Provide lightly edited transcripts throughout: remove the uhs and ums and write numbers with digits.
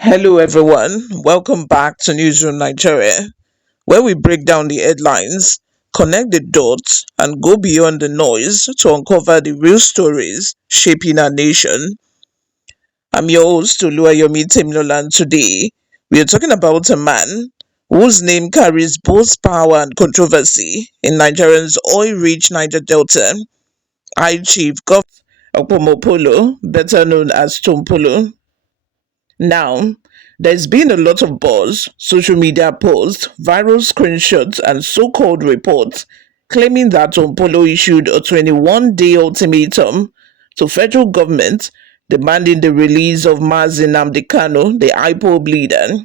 Hello, everyone. Welcome back to Newsroom Nigeria, where we break down the headlines, connect the dots, and go beyond the noise to uncover the real stories shaping our nation. I'm your host, Oluwayomi Temlolan. Today, we are talking about a man whose name carries both power and controversy in Nigeria's oil-rich Niger Delta. Chief Government Ekpemupolo, better known as Tompolo. Now, there's been a lot of buzz, social media posts, viral screenshots, and so called reports claiming that Tompolo issued a 21-day ultimatum to federal government demanding the release of Mazi Nnamdi Kanu, the IPOB leader.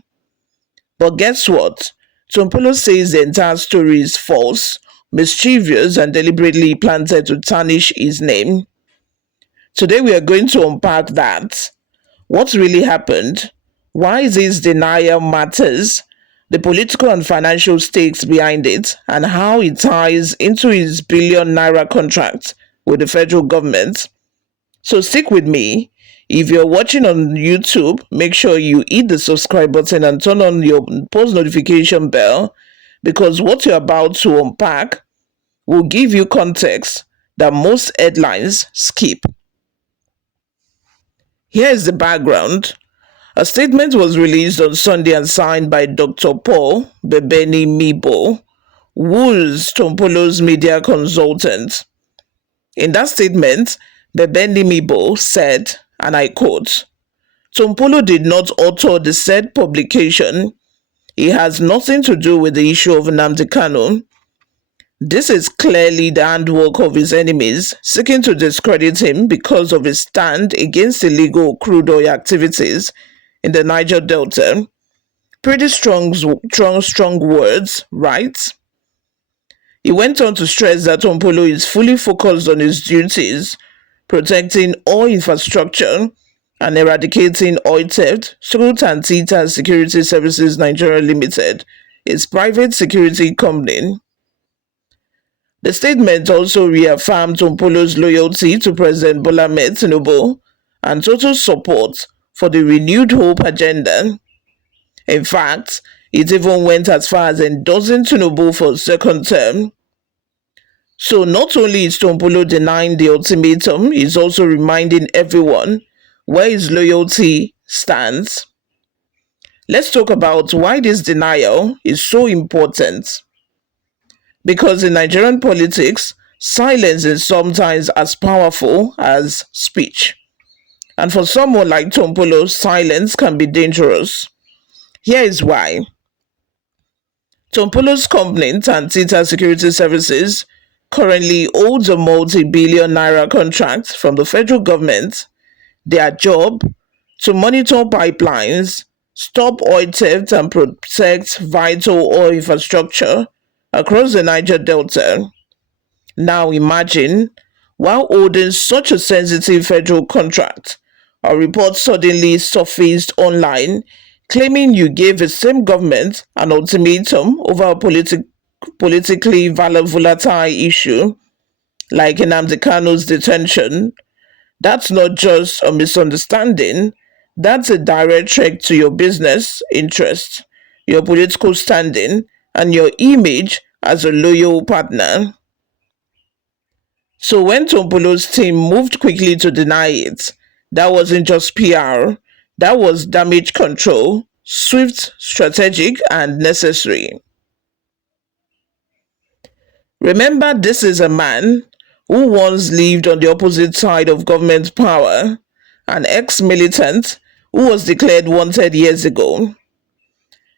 But guess what? Tompolo says the entire story is false, mischievous, and deliberately planted to tarnish his name. Today we are going to unpack that. What really happened? Why this denial matters, the political and financial stakes behind it, and how it ties into his billion naira contract with the federal government. So stick with me. If you're watching on YouTube, make sure you hit the subscribe button and turn on your post notification bell because what you're about to unpack will give you context that most headlines skip. Here is the background. A statement was released on Sunday and signed by Dr. Paul Bebeni Mibo, who's Tompolo's media consultant. In that statement, Bebeni Mibo said, and I quote, Tompolo did not author the said publication. It has nothing to do with the issue of Nnamdi Kanu. This is clearly the handwork of his enemies, seeking to discredit him because of his stand against illegal crude oil activities in the Niger Delta. Pretty strong words, right? He went on to stress that Tompolo is fully focused on his duties, protecting oil infrastructure and eradicating oil theft through Tantita Security Services Nigeria Limited, its private security company. The statement also reaffirmed Tompolo's loyalty to President Bola Ahmed Tinubu and total support for the renewed hope agenda. In fact, it even went as far as endorsing Tinubu for a second term. So not only is Tompolo denying the ultimatum, he's also reminding everyone where his loyalty stands. Let's talk about why this denial is so important. Because in Nigerian politics, silence is sometimes as powerful as speech. And for someone like Tompolo, silence can be dangerous. Here is why. Tompolo's company, Tantita Security Services, currently holds a multi-billion naira contract from the federal government. Their job? To monitor pipelines, stop oil theft and protect vital oil infrastructure across the Niger Delta. Now imagine, while holding such a sensitive federal contract, a report suddenly surfaced online claiming you gave the same government an ultimatum over a politically volatile issue like Nnamdi Kanu's detention. That's not just a misunderstanding, that's a direct threat to your business interests, your political standing, and your image as a loyal partner. So when Tompolo's team moved quickly to deny it, that wasn't just PR, that was damage control, swift, strategic, and necessary. Remember, this is a man who once lived on the opposite side of government power, an ex-militant who was declared wanted years ago.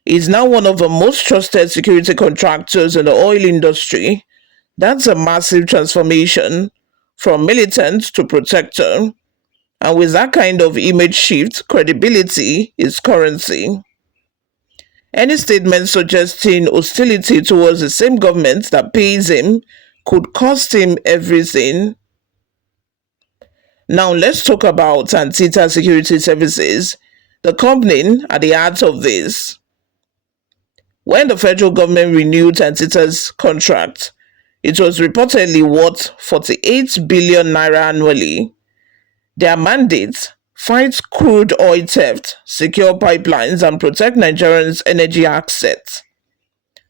He's now one of the most trusted security contractors in the oil industry. That's a massive transformation from militant to protector. And with that kind of image shift, credibility is currency. Any statement suggesting hostility towards the same government that pays him could cost him everything. Now let's talk about Tantita Security Services, the company at the heart of this. When the federal government renewed Tantita's contract, it was reportedly worth 48 billion naira annually. Their mandate, fight crude oil theft, secure pipelines, and protect Nigerians' energy access,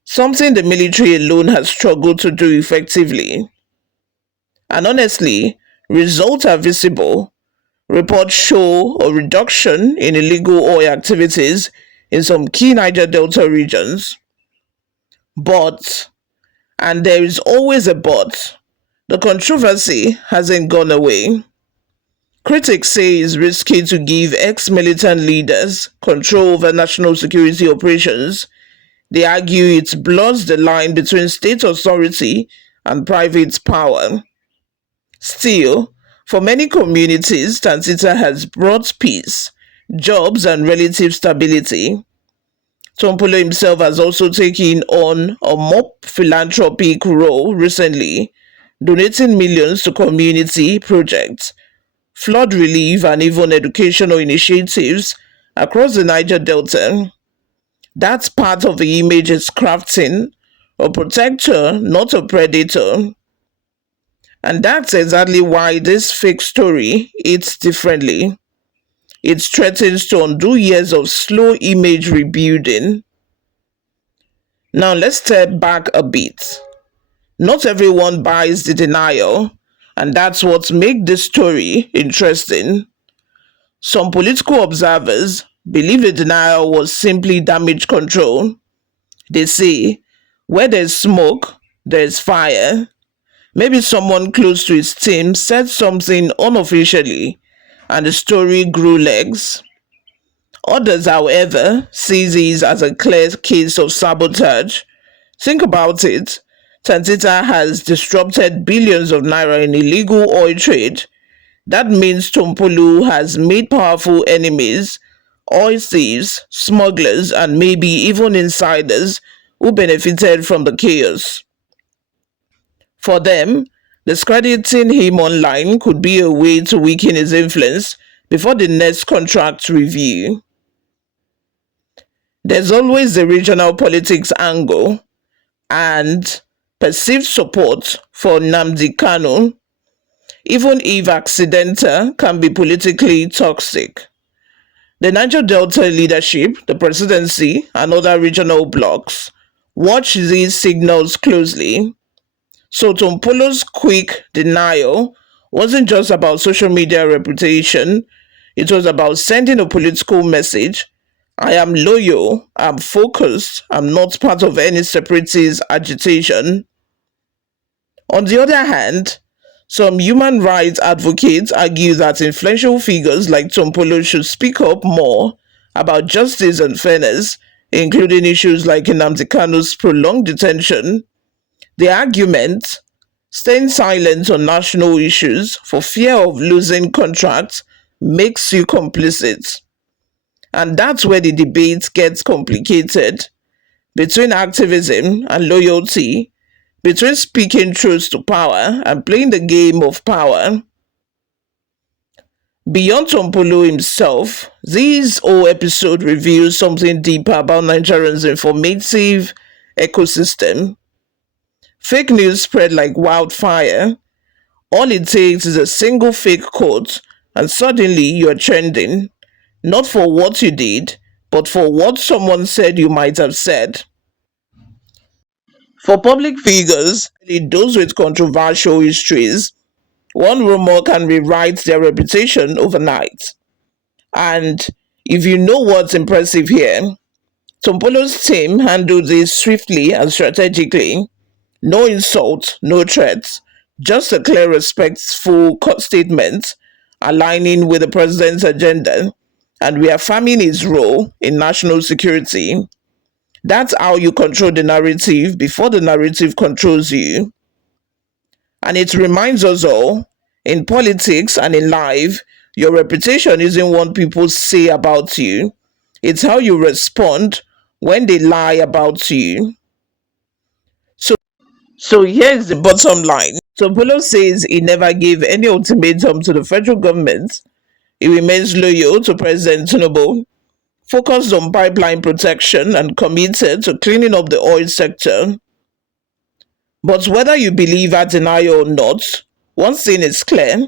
something the military alone has struggled to do effectively. And honestly, results are visible. Reports show a reduction in illegal oil activities in some key Niger Delta regions. But, and there is always a but, the controversy hasn't gone away. Critics say it's risky to give ex-militant leaders control over national security operations. They argue it blurs the line between state authority and private power. Still, for many communities, Tantita has brought peace, jobs, and relative stability. Tompolo himself has also taken on a more philanthropic role recently, donating millions to community projects, flood relief, and even educational initiatives across the Niger Delta. That's part of the image it's crafting, a protector, not a predator. And that's exactly why this fake story hits differently. It threatens to undo years of slow image rebuilding. Now let's step back a bit. Not everyone buys the denial, and that's what makes this story interesting. Some political observers believe the denial was simply damage control. They say, where there's smoke, there's fire. Maybe someone close to his team said something unofficially, and the story grew legs. Others, however, see this as a clear case of sabotage. Think about it. Tantita has disrupted billions of naira in illegal oil trade. That means Tompolo has made powerful enemies, oil thieves, smugglers, and maybe even insiders who benefited from the chaos. For them, discrediting him online could be a way to weaken his influence before the next contract review. There's always the regional politics angle and perceived support for Nnamdi Kanu, even if accidental, can be politically toxic. The Niger Delta leadership, the presidency, and other regional blocs watch these signals closely. So Tompolo's quick denial wasn't just about social media reputation, it was about sending a political message. I am loyal, I'm focused, I'm not part of any separatist agitation. On the other hand, some human rights advocates argue that influential figures like Tompolo should speak up more about justice and fairness, including issues like Nnamdi Kanu's prolonged detention. The argument, staying silent on national issues for fear of losing contracts, makes you complicit. And that's where the debate gets complicated between activism and loyalty, between speaking truth to power and playing the game of power. Beyond Tompolo himself, this whole episode reveals something deeper about Nigerians' informative ecosystem. Fake news spread like wildfire. All it takes is a single fake quote, and suddenly you're trending, not for what you did, but for what someone said you might have said. For public figures, those with controversial histories, one rumor can rewrite their reputation overnight. And if you know what's impressive here, Tompolo's team handled this swiftly and strategically. No insult, no threats, just a clear, respectful statement aligning with the president's agenda and reaffirming his role in national security. That's how you control the narrative before the narrative controls you. And it reminds us all, in politics and in life, your reputation isn't what people say about you, it's how you respond when they lie about you. So, so here's the bottom line. Tompolo says he never gave any ultimatum to the federal government. He remains loyal to President Tinubu, focused on pipeline protection and committed to cleaning up the oil sector. But whether you believe that denial or not, one thing is clear.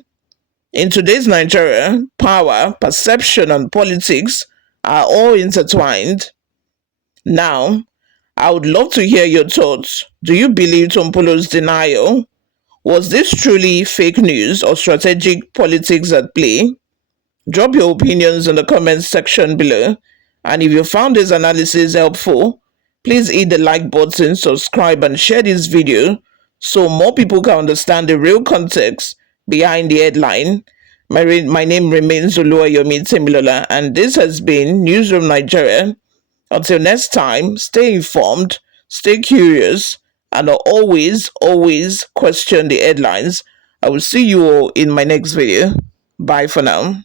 In today's Nigeria, power, perception, and politics are all intertwined. Now, I would love to hear your thoughts. Do you believe Tompolo's denial? Was this truly fake news or strategic politics at play? Drop your opinions in the comments section below. And if you found this analysis helpful, please hit the like button, subscribe, and share this video so more people can understand the real context behind the headline. My name remains Oluwayomi Temilola, and this has been Newsroom Nigeria. Until next time, stay informed, stay curious, and always question the headlines. I will see you all in my next video. Bye for now.